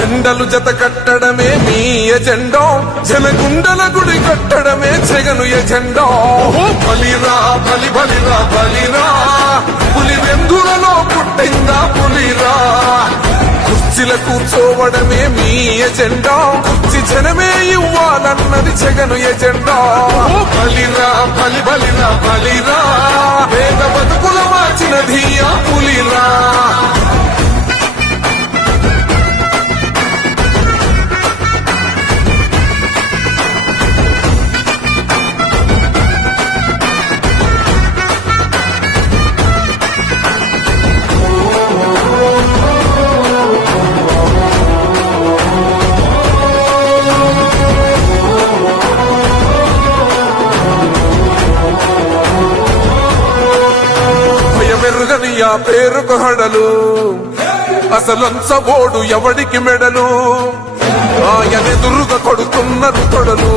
జెండలు జత కట్టడమే మీ ఎజెండా, జనగుండల గుడి కట్టడమే జగను ఎజెండా. బలిరా బలి బలిరా బలిరా, పులి వెందులలో పుట్టిందా పులిరా. కుర్చీల కూర్చోవడమే మీ ఎజెండా, కుర్చీ జనమే ఇవ్వాలన్నది జగను ఎజెండా. బలిరా బలి బలిరా బలిరా, పేద బతుకుల మార్చినది ఆ పులిరా. మెరుగని ఆ పేరుకు హడలు, అసలంచబోడు ఎవడికి మెడలు, ఆయనెదురుగా కొడుతున్నారు తొడలు.